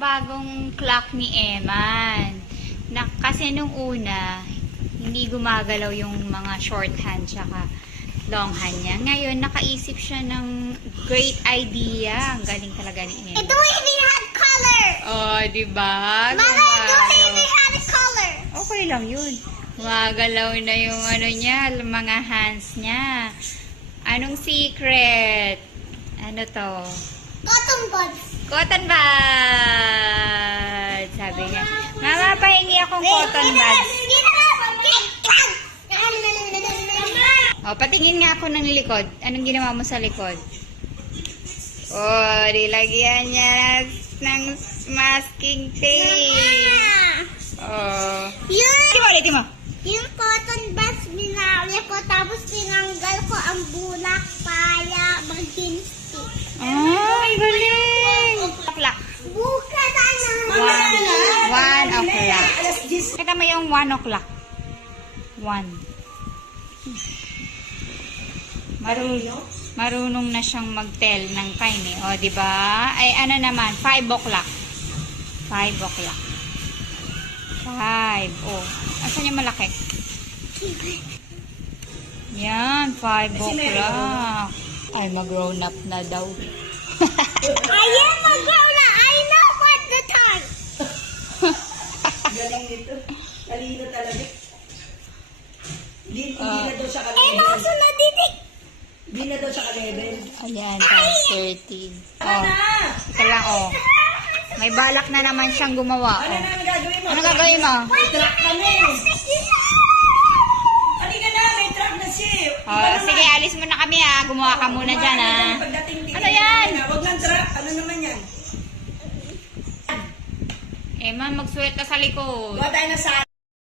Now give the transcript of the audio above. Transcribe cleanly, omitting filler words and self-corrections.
bagong clock ni Eman. Kasi nung una, hindi gumagalaw yung mga shorthand tsaka longhand niya. Ngayon, nakaisip siya ng great idea. Ang galing talaga ni Eman. It don't even have color. Oh, diba? Mama, it don't even have a color. Okay lang yun. Gumagalaw na yung ano niya, mga hands niya. Anong secret? Ano to? Cotton buds. Cotton buds! Sabi niya. Mama, pahingi akong cotton buds. O, patingin nga ako ng likod. Anong ginawa mo sa likod? Oh, nilagyan niya ng masking tape. Oh. Yun, Ulitin mo. yung cotton buds, binali ko, tapos tinanggal ko ang bulak para maging stick. Oh, ang galing! O'clock. Bukas ano? 1 o'clock. Kita mo yung 1 o'clock. 1. Marunong na siyang mag-tell ng time eh. O, diba? Ay, ano naman? 5 o'clock. 5 o'clock. 5. Oh. Asan yung malaki? Yan, 5 o'clock. Ay, mag-grown up na daw. I am a grown up. I know what the time. Galing nito. Talino talaga. Hindi na daw siya And ka-level. also nadidik. Hindi na daw siya ka-level. Ayan, 5:30. Oh, ito lang, oh. May balak na naman siyang gumawa. Ano Oh. na ang gagawin mo? Ano gagawin mo? May truck kami. Halika na, may truck na siya. Oh, sige, alis mo na kami ha. Gumawa ka muna dyan ha. Ano yan? Huwag ng truck. Ano naman yan? Eh, man, magsuwet ka sa likod. Huwag tayo na sa